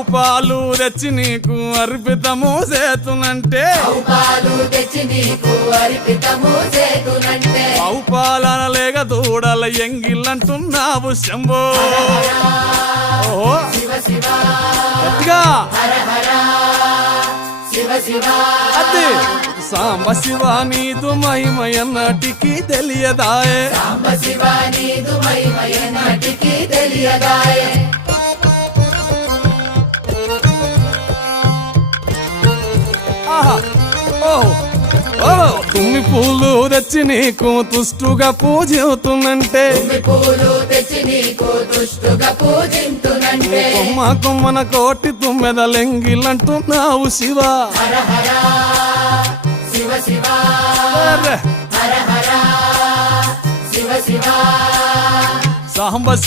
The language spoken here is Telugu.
ఆవు పాలు తెచ్చి నీకు అర్పితము చేతునంటే ఆవు పాలన లేక దూడల ఎంగిల్లంటున్నావు శంభో ఓహో గట్టిగా అదే సాంబ శివ నీదు మహిమయన్నటికి తెలియదాయే ఆహా ఓహో ఓహో తుమ్మి పూలు తెచ్చి నీకు తుష్టుగా పూజింతునంటే కొమ్మ కొమ్మన కోటి తుమ్మెదలెంగిలంటున్నావు శివ సాంబ శివ